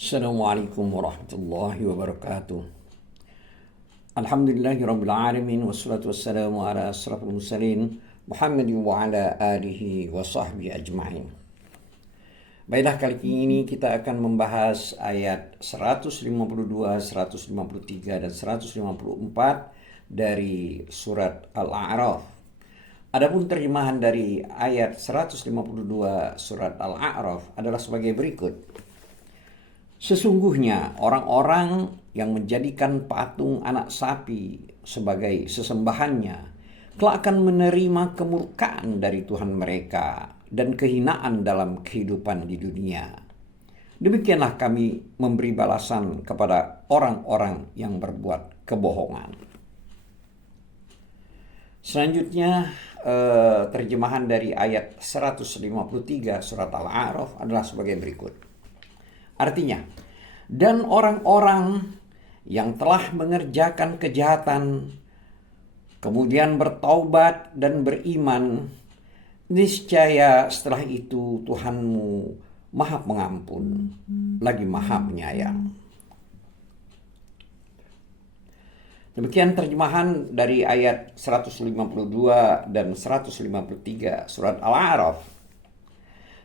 Assalamualaikum warahmatullahi wabarakatuh. Alhamdulillahirabbil alamin wassalatu wassalamu ala asrafil mursalin Muhammadin wa ala alihi wa sahbihi ajma'in. Baiklah, kali ini kita akan membahas ayat 152, 153 dan 154 dari surat Al-A'raf. Adapun terjemahan dari ayat 152 surat Al-A'raf adalah sebagai berikut. Sesungguhnya orang-orang yang menjadikan patung anak sapi sebagai sesembahannya kelak akan menerima kemurkaan dari Tuhan mereka dan kehinaan dalam kehidupan di dunia. Demikianlah kami memberi balasan kepada orang-orang yang berbuat kebohongan. Selanjutnya terjemahan dari ayat 153 surat Al-A'raf adalah sebagai berikut. Artinya, dan orang-orang yang telah mengerjakan kejahatan, kemudian bertaubat dan beriman, niscaya setelah itu Tuhanmu Maha Pengampun, lagi Maha Penyayang. Demikian terjemahan dari ayat 152 dan 153 surat Al-A'raf.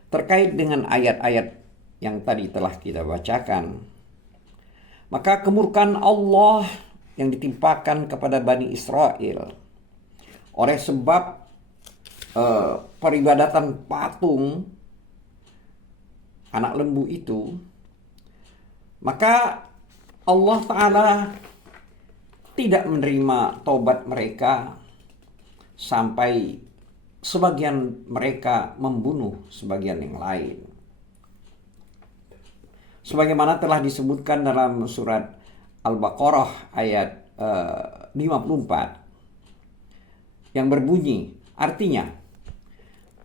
Terkait dengan ayat-ayat yang tadi telah kita bacakan, maka kemurkaan Allah yang ditimpakan kepada Bani Israel oleh sebab peribadatan patung anak lembu itu, maka Allah Ta'ala tidak menerima taubat mereka sampai sebagian mereka membunuh sebagian yang lain. Sebagaimana telah disebutkan dalam surat Al-Baqarah ayat 54 yang berbunyi, artinya,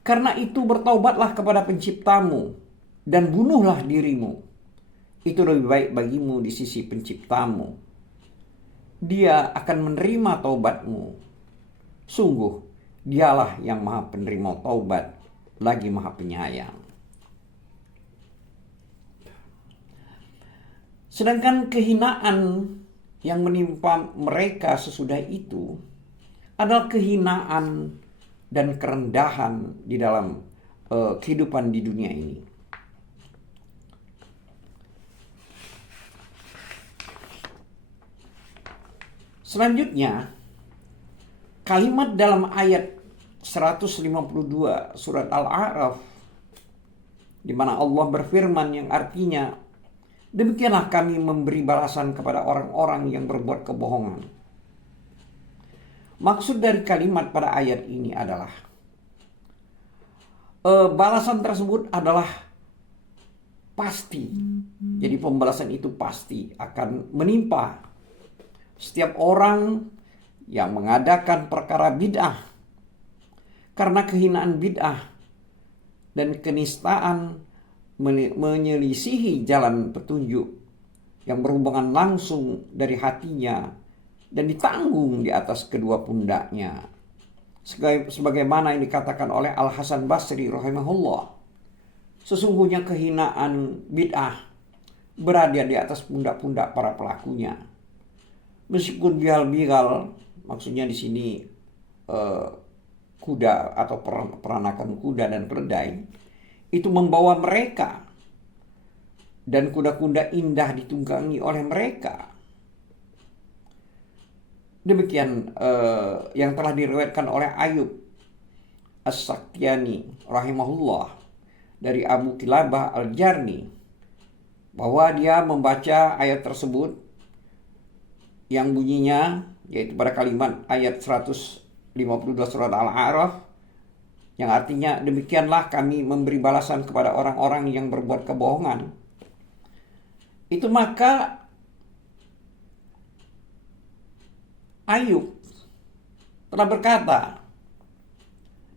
karena itu bertaubatlah kepada penciptamu dan bunuhlah dirimu. Itu lebih baik bagimu di sisi penciptamu. Dia akan menerima taubatmu. Sungguh, dialah yang Maha Penerima taubat, lagi Maha Penyayang. Sedangkan kehinaan yang menimpa mereka sesudah itu adalah kehinaan dan kerendahan di dalam kehidupan di dunia ini. Selanjutnya, kalimat dalam ayat 152 surat Al-A'raf di mana Allah berfirman yang artinya, demikianlah kami memberi balasan kepada orang-orang yang berbuat kebohongan. Maksud dari kalimat pada ayat ini adalah balasan tersebut adalah pasti. Jadi pembalasan itu pasti akan menimpa setiap orang yang mengadakan perkara bid'ah, karena kehinaan bid'ah dan kenistaan menyelisihi jalan petunjuk yang berhubungan langsung dari hatinya dan ditanggung di atas kedua pundaknya. Sebagaimana yang dikatakan oleh Al-Hasan Basri rahimahullah, sesungguhnya kehinaan bid'ah berada di atas pundak-pundak para pelakunya. Meskipun bigal-bigal, maksudnya di sini kuda atau peranakan kuda dan keledai, itu membawa mereka dan kuda-kuda indah ditunggangi oleh mereka. Demikian yang telah diriwayatkan oleh Ayub As-Saktiani rahimahullah dari Abu Kilabah Al-Jarni, bahwa dia membaca ayat tersebut yang bunyinya, yaitu pada kalimat ayat 152 surat Al-A'raf, yang artinya, demikianlah kami memberi balasan kepada orang-orang yang berbuat kebohongan. Itu maka Ayub telah berkata,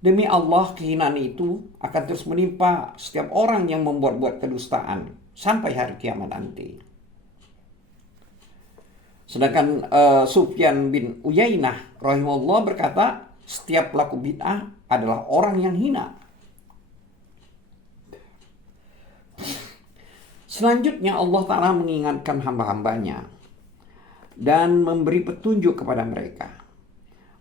demi Allah, kehinaan itu akan terus menimpa setiap orang yang membuat-buat kedustaan sampai hari kiamat nanti. Sedangkan Sufyan bin Uyainah rahimahullah berkata, setiap pelaku bid'ah adalah orang yang hina. Selanjutnya Allah Ta'ala mengingatkan hamba-hambanya dan memberi petunjuk kepada mereka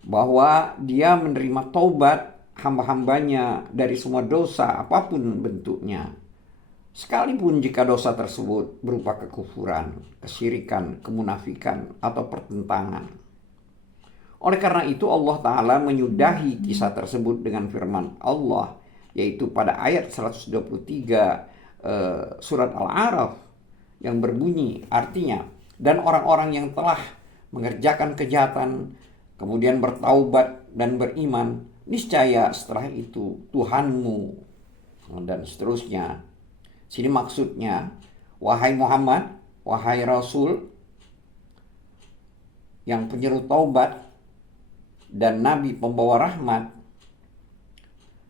bahwa dia menerima taubat hamba-hambanya dari semua dosa apapun bentuknya, sekalipun jika dosa tersebut berupa kekufuran, kesyirikan, kemunafikan, atau pertentangan. Oleh karena itu Allah Ta'ala menyudahi kisah tersebut dengan firman Allah, yaitu pada ayat 123 surat Al-A'raf yang berbunyi artinya, dan orang-orang yang telah mengerjakan kejahatan kemudian bertaubat dan beriman, niscaya setelah itu Tuhanmu, dan seterusnya. Sini maksudnya, wahai Muhammad, wahai Rasul yang penyeru taubat dan Nabi pembawa rahmat,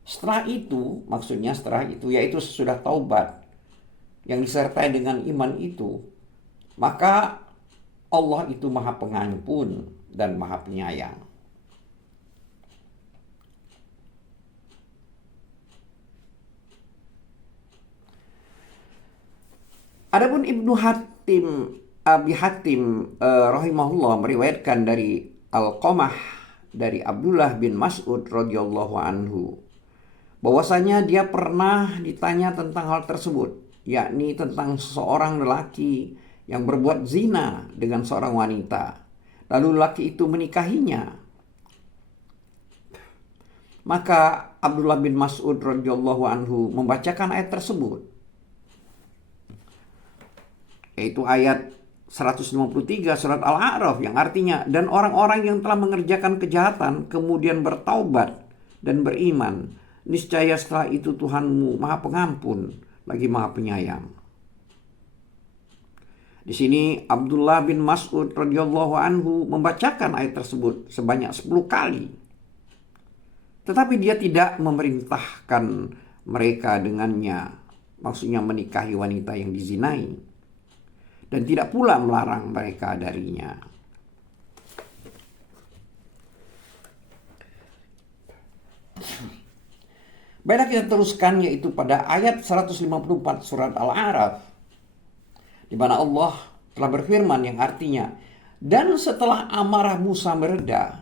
setelah itu, maksudnya setelah itu, yaitu sesudah taubat yang disertai dengan iman itu, maka Allah itu Maha Pengampun dan Maha Penyayang. Adapun Ibnu Hatim, Abi Hatim rahimahullah meriwayatkan dari Alqamah dari Abdullah bin Mas'ud radhiyallahu anhu bahwasanya dia pernah ditanya tentang hal tersebut, yakni tentang seseorang lelaki yang berbuat zina dengan seorang wanita, lalu lelaki itu menikahinya. Maka Abdullah bin Mas'ud radhiyallahu anhu membacakan ayat tersebut, yaitu ayat 153 surat Al-A'raf, yang artinya, dan orang-orang yang telah mengerjakan kejahatan kemudian bertaubat dan beriman, niscaya setelah itu Tuhanmu Maha Pengampun lagi Maha Penyayang. Di sini Abdullah bin Mas'ud radhiyallahu anhu membacakan ayat tersebut sebanyak 10 kali. Tetapi dia tidak memerintahkan mereka dengannya, maksudnya menikahi wanita yang dizinai, dan tidak pula melarang mereka darinya. Baiklah, kita teruskan, yaitu pada ayat 154 surat Al-A'raf, di mana Allah telah berfirman yang artinya, dan setelah amarah Musa mereda,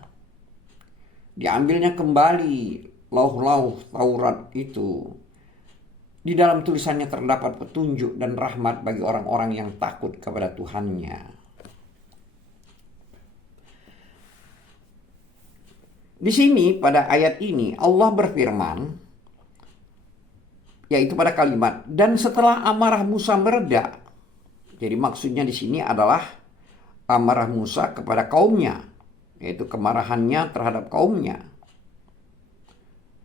diambilnya kembali lauh-lauh Taurat itu. Di dalam tulisannya terdapat petunjuk dan rahmat bagi orang-orang yang takut kepada Tuhannya. Di sini pada ayat ini Allah berfirman, yaitu pada kalimat dan setelah amarah Musa mereda. Jadi maksudnya di sini adalah amarah Musa kepada kaumnya, yaitu kemarahannya terhadap kaumnya.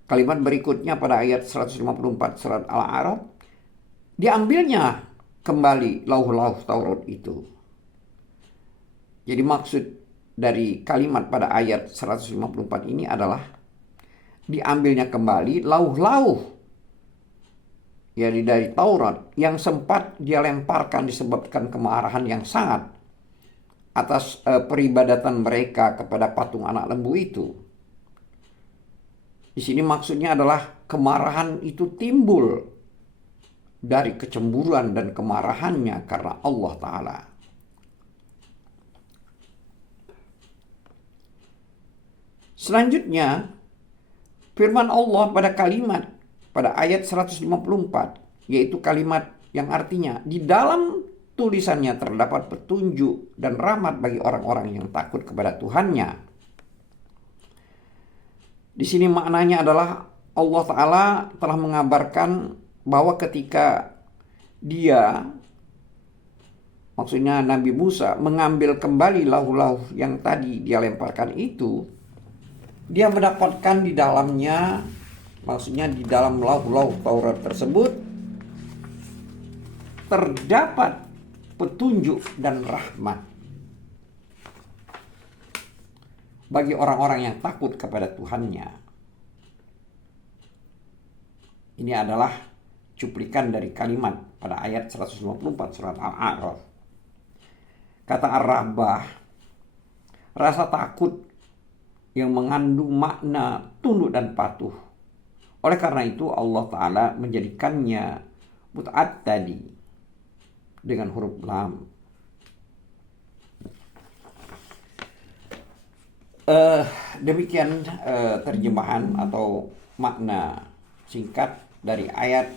Kalimat berikutnya pada ayat 154 surat Al-A'raf, diambilnya kembali lauh-lauh Taurat itu. Jadi maksud dari kalimat pada ayat 154 ini adalah diambilnya kembali lauh-lauh dari Taurat yang sempat dia lemparkan disebabkan kemarahan yang sangat atas peribadatan mereka kepada patung anak lembu itu. Di sini maksudnya adalah kemarahan itu timbul dari kecemburuan dan kemarahannya karena Allah Ta'ala. Selanjutnya, firman Allah pada kalimat pada ayat 154, yaitu kalimat yang artinya, di dalam tulisannya terdapat petunjuk dan rahmat bagi orang-orang yang takut kepada Tuhannya. Di sini maknanya adalah Allah Ta'ala telah mengabarkan bahwa ketika dia, maksudnya Nabi Musa, mengambil kembali lauh-lauh yang tadi dia lemparkan itu, dia mendapatkan di dalamnya, maksudnya di dalam lauh-lauh Taurat tersebut terdapat petunjuk dan rahmat bagi orang-orang yang takut kepada Tuhannya. Ini adalah cuplikan dari kalimat pada ayat 154 surat Al-A'raf. Kata Ar-Rahbah, rasa takut yang mengandung makna tunduk dan patuh. Oleh karena itu Allah Ta'ala menjadikannya mut'at tadi, dengan huruf lam. Demikian terjemahan atau makna singkat dari ayat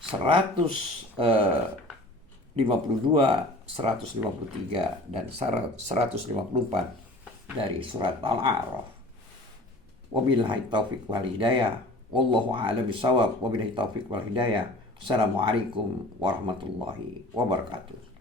152, 153, dan 154 dari surat Al-A'raf. Wabillahi taufiq wal hidayah. Wallahu a'lam bishawab. Wabillahi taufiq wal hidayah. Assalamualaikum warahmatullahi wabarakatuh.